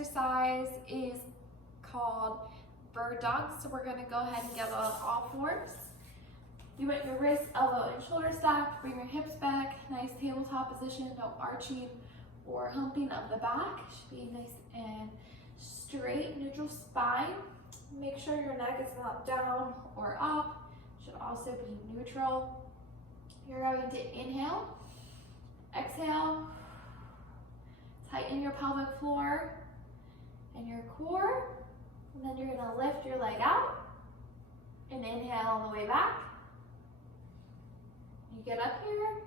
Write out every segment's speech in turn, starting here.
Exercise is called bird dog. So we're gonna go ahead and get on all fours. You want your wrists, elbow, and shoulder stacked. Bring your hips back. Nice tabletop position. No arching or humping of the back. Should be nice and straight, neutral spine. Make sure your neck is not down or up. Should also be neutral. You're going to inhale, exhale, tighten your pelvic floor and your core, and then you're gonna lift your leg out and inhale on the way back. You get up here,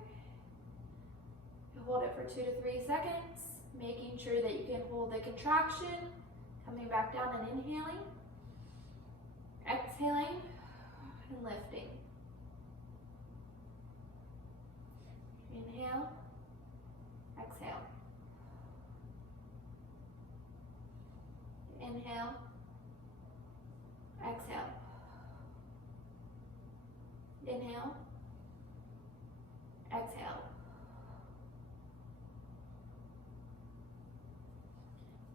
you hold it for 2 to 3 seconds, making sure that you can hold the contraction, coming back down and inhaling, exhaling, and lifting. Inhale, exhale. Inhale, exhale. Inhale, exhale.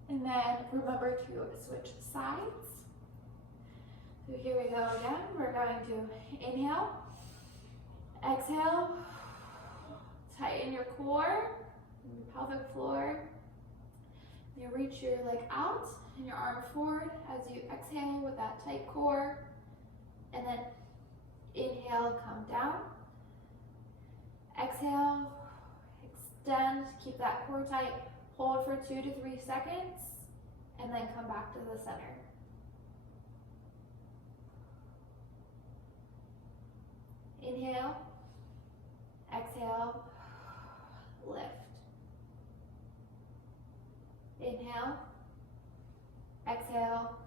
And then remember to switch sides. So here we go again. We're going to inhale, exhale, tighten your core, and your pelvic floor. You reach your leg out and your arm forward as you exhale with that tight core. And then inhale, come down. Exhale, extend, keep that core tight. Hold for 2 to 3 seconds, and then come back to the center. Inhale, exhale, lift. Inhale, exhale,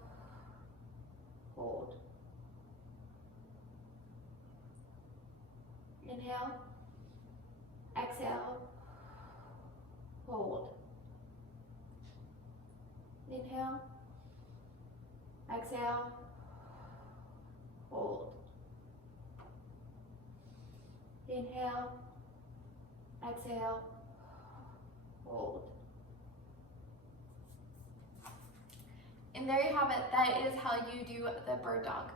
hold. Inhale, exhale, hold. Inhale, exhale, hold. Inhale, exhale, hold. And there you have it. That is how you do the bird dog.